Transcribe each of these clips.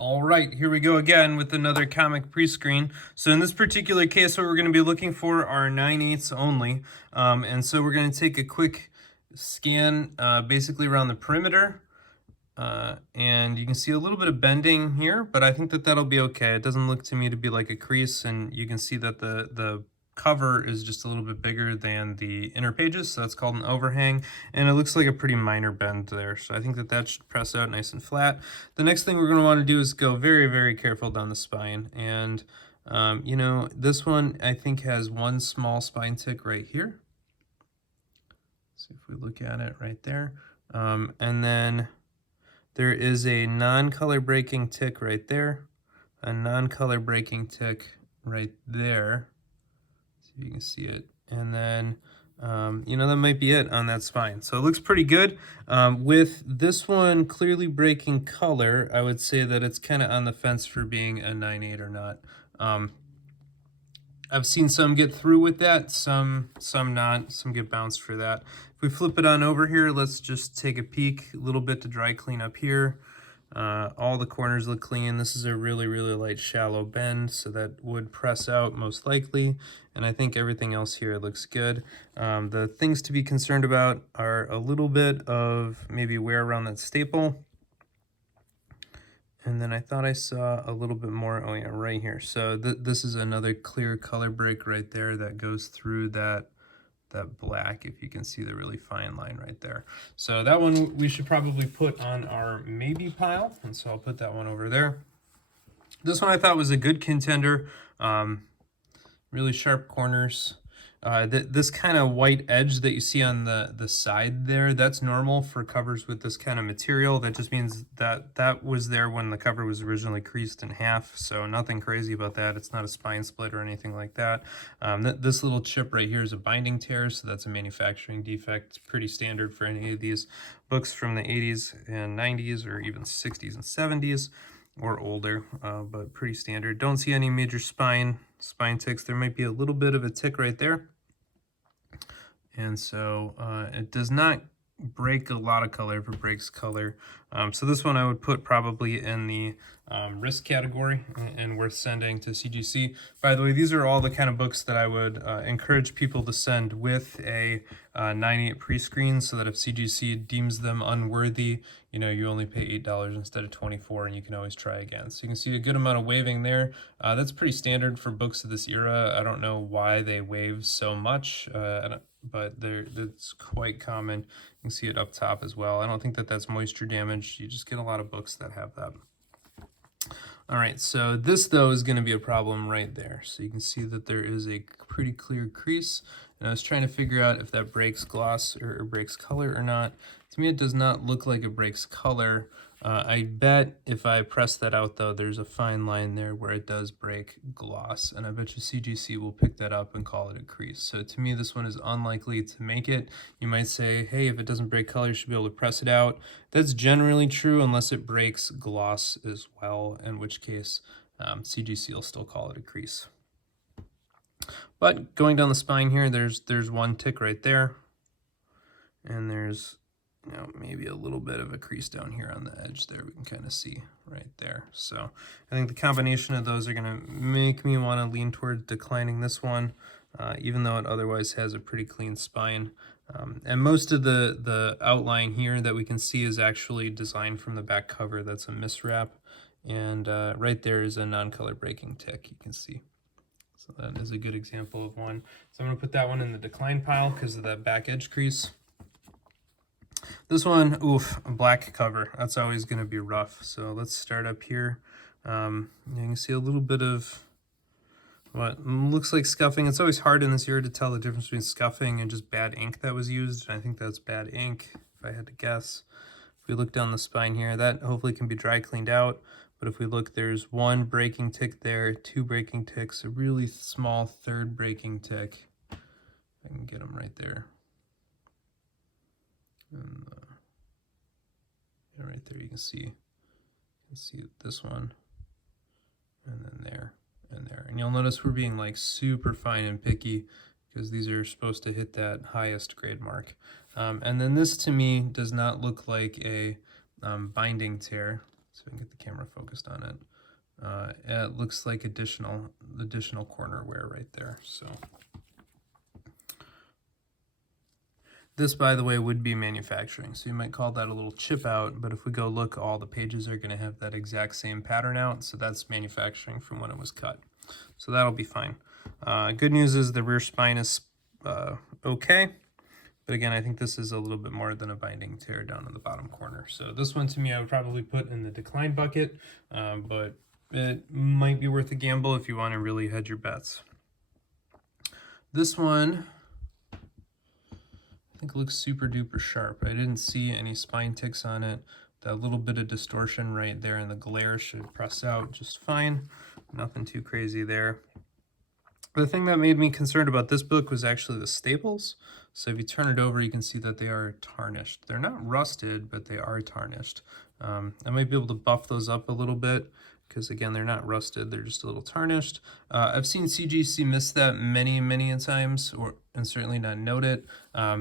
All right, here we go again with another comic pre-screen. So in this particular case, what we're going to be looking for are 9/8 only. And so we're going to take a quick scan basically around the perimeter. And you can see a little bit of bending here, but I think that that'll be okay. It doesn't look to me to be like a crease, and you can see that the cover is just a little bit bigger than the inner pages, so that's called an overhang, and it looks like a pretty minor bend there, so I think that that should press out nice and flat. The next thing we're going to want to do is go very, very careful down the spine, and you know, this one I think has one small spine tick right here. See if we look at it right there, and then there is a non-color breaking tick right there, a non-color breaking tick right there. See if you can see it. And then, you know, that might be it on that spine. So it looks pretty good. With this one clearly breaking color, I would say that it's kind of on the fence for being a 9/8 or not. I've seen some get through with that, some not, some get bounced for that. If we flip it on over here, let's just take a peek, a little bit to dry clean up here. All the corners look clean. This is a really, really light shallow bend, so that would press out most likely. And I think everything else here looks good. The things to be concerned about are a little bit of maybe wear around that staple. And then I thought I saw a little bit more, oh yeah, right here. So this is another clear color break right there that goes through that black, if you can see the really fine line right there. So that one we should probably put on our maybe pile, and so I'll put that one over there. This one I thought was a good contender. Really sharp corners. This kind of white edge that you see on the side there, that's normal for covers with this kind of material. That just means that that was there when the cover was originally creased in half, so nothing crazy about that. It's not a spine split or anything like that. This little chip right here is a binding tear, so that's a manufacturing defect. It's pretty standard for any of these books from the 80s and 90s or even 60s and 70s or older, but pretty standard. Don't see any major spine ticks. There might be a little bit of a tick right there, and so it does not break a lot of color if it breaks color. So this one I would put probably in the risk category and worth sending to CGC. By the way, these are all the kind of books that I would encourage people to send with a 9/8 pre-screen, so that if CGC deems them unworthy, you know, you only pay $8 instead of $24, and you can always try again. So you can see a good amount of waving there. That's pretty standard for books of this era. I don't know why they wave so much, but it's quite common. You can see it up top as well. I don't think that that's moisture damage. You just get a lot of books that have that. All right, so this though is going to be a problem right there. So you can see that there is a pretty clear crease, and I was trying to figure out if that breaks gloss or breaks color or not. To me, it does not look like it breaks color. I bet if I press that out though, there's a fine line there where it does break gloss, and I bet you CGC will pick that up and call it a crease. So to me, this one is unlikely to make it. You might say, hey, if it doesn't break color, you should be able to press it out. That's generally true unless it breaks gloss as well, in which case CGC will still call it a crease. But going down the spine here, there's one tick right there, and there's, you know, maybe a little bit of a crease down here on the edge there, we can kind of see right there. So I think the combination of those are going to make me want to lean toward declining this one, even though it otherwise has a pretty clean spine. And most of the outline here that we can see is actually designed from the back cover. That's a miswrap, and right there is a non-color breaking tick, you can see. So that is a good example of one. So I'm going to put that one in the decline pile because of that back edge crease. This one, oof, a black cover. That's always going to be rough. So let's start up here. You can see a little bit of what looks like scuffing. It's always hard in this area to tell the difference between scuffing and just bad ink that was used. And I think that's bad ink, if I had to guess. If we look down the spine here, that hopefully can be dry cleaned out. But if we look, there's one breaking tick there, two breaking ticks, a really small third breaking tick. I can get them right there. And yeah, right there you can see this one, and then there and there. And you'll notice we're being like super fine and picky because these are supposed to hit that highest grade mark. And then this to me does not look like a binding tear. So we can get the camera focused on it. It looks like additional corner wear right there. So this, by the way, would be manufacturing. So you might call that a little chip out, but if we go look, all the pages are going to have that exact same pattern out. So that's manufacturing from when it was cut. So that'll be fine. Good news is the rear spine is okay. But again, I think this is a little bit more than a binding tear down in the bottom corner. So this one, to me, I would probably put in the decline bucket, but it might be worth a gamble if you want to really hedge your bets. This one, I think, looks super duper sharp. I didn't see any spine ticks on it. That little bit of distortion right there in the glare should press out just fine. Nothing too crazy there. The thing that made me concerned about this book was actually the staples. So if you turn it over, you can see that they are tarnished. They're not rusted, but they are tarnished. I might be able to buff those up a little bit because, again, they're not rusted. They're just a little tarnished. I've seen CGC miss that many times, and certainly not note it.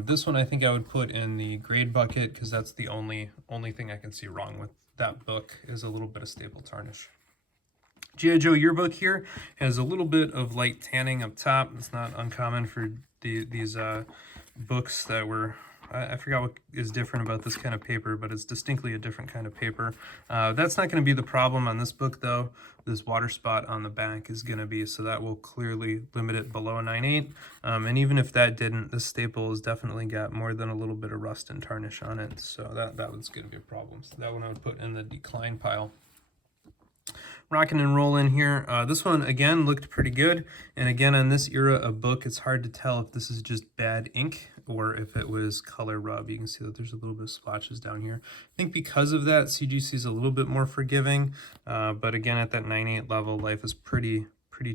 This one I think I would put in the grade bucket because that's the only thing I can see wrong with that book is a little bit of staple tarnish. G.I. Joe Yearbook here has a little bit of light tanning up top. It's not uncommon for these books that were, I forgot what is different about this kind of paper, but it's distinctly a different kind of paper. That's not going to be the problem on this book, though. This water spot on the back is going to be, so that will clearly limit it below a 9/8. And even if that didn't, this staple has definitely got more than a little bit of rust and tarnish on it, so that one's going to be a problem. So that one I would put in the decline pile. Rockin' and Rollin' here. This one, again, looked pretty good. And again, on this era of book, it's hard to tell if this is just bad ink or if it was color rub. You can see that there's a little bit of splotches down here. I think because of that, CGC is a little bit more forgiving. But again, at that 9/8 level, life is pretty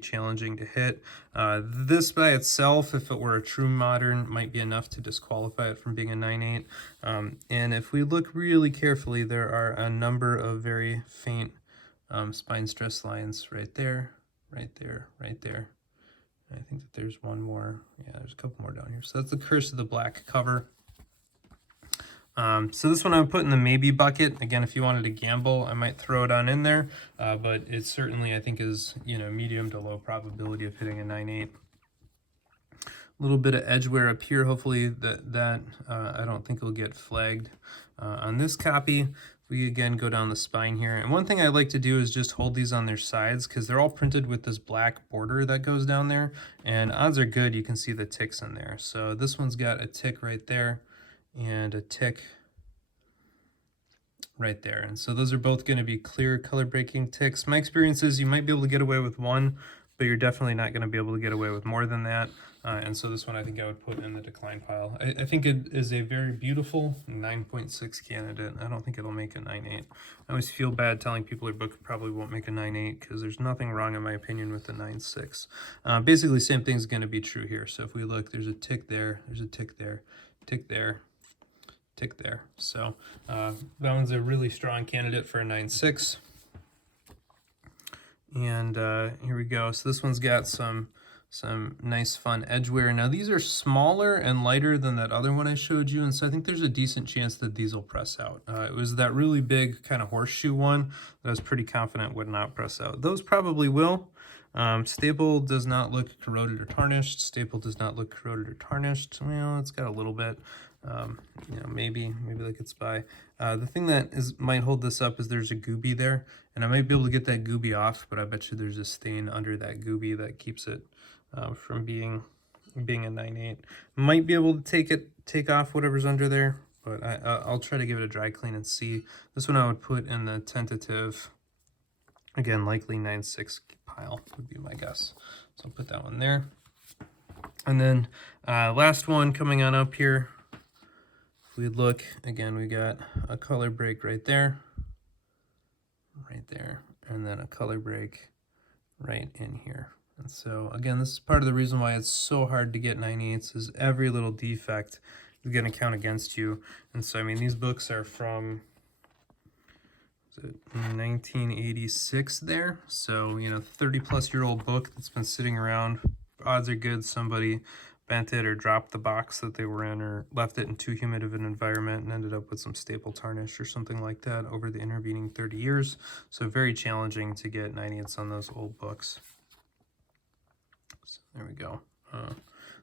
challenging to hit. This by itself, if it were a true modern, might be enough to disqualify it from being a 9/8. And if we look really carefully, there are a number of very faint spine stress lines right there, right there, right there. I think that there's one more. Yeah, there's a couple more down here. So that's the Curse of the Black cover. So this one I would put in the maybe bucket. Again, if you wanted to gamble, I might throw it on in there. But it certainly, I think, is, you know, medium to low probability of hitting a 9/8. A little bit of edge wear up here. Hopefully that I don't think will get flagged on this copy. We again go down the spine here, and one thing I like to do is just hold these on their sides because they're all printed with this black border that goes down there, and odds are good you can see the ticks in there. So this one's got a tick right there and a tick right there, and so those are both going to be clear color breaking ticks. My experience is you might be able to get away with one, but you're definitely not going to be able to get away with more than that. And so this one I think I would put in the decline pile. I think it is a very beautiful 9.6 candidate. I don't think it'll make a 9/8. I always feel bad telling people their book probably won't make a 9/8 because there's nothing wrong, in my opinion, with the 9.6. Basically, same thing is going to be true here. So if we look, there's a tick there, there's a tick there, tick there, tick there. So that one's a really strong candidate for a 9.6. And here we go. So this one's got some nice fun edge wear. Now these are smaller and lighter than that other one I showed you, and so I think there's a decent chance that these will press out. It was that really big kind of horseshoe one that I was pretty confident would not press out. Those probably will. Staple does not look corroded or tarnished. Staple does not look corroded or tarnished. Well, it's got a little bit. You know, maybe that gets by. The thing that might hold this up is there's a gooby there, and I might be able to get that gooby off, but I bet you there's a stain under that gooby that keeps it from being a 9/8. Might be able to take off whatever's under there, but I'll try to give it a dry clean and see. This one I would put in the tentative, again, likely 9.6 pile would be my guess. So I'll put that one there. And then last one coming on up here. If we look, again, we got a color break right there, and then a color break right in here. And so, again, this is part of the reason why it's so hard to get 9/8 is every little defect is going to count against you. And so, I mean, these books are from 1986 there. So, you know, 30-plus-year-old book that's been sitting around. Odds are good somebody bent it or dropped the box that they were in, or left it in too humid of an environment and ended up with some staple tarnish or something like that over the intervening 30 years. So very challenging to get 9/8 on those old books. So there we go.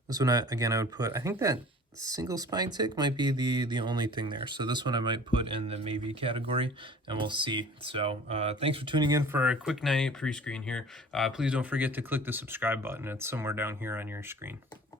This one, again, I would put, I think that single spine tick might be the only thing there. So this one I might put in the maybe category, and we'll see. So thanks for tuning in for a quick 9/8 pre-screen here. Please don't forget to click the subscribe button. It's somewhere down here on your screen.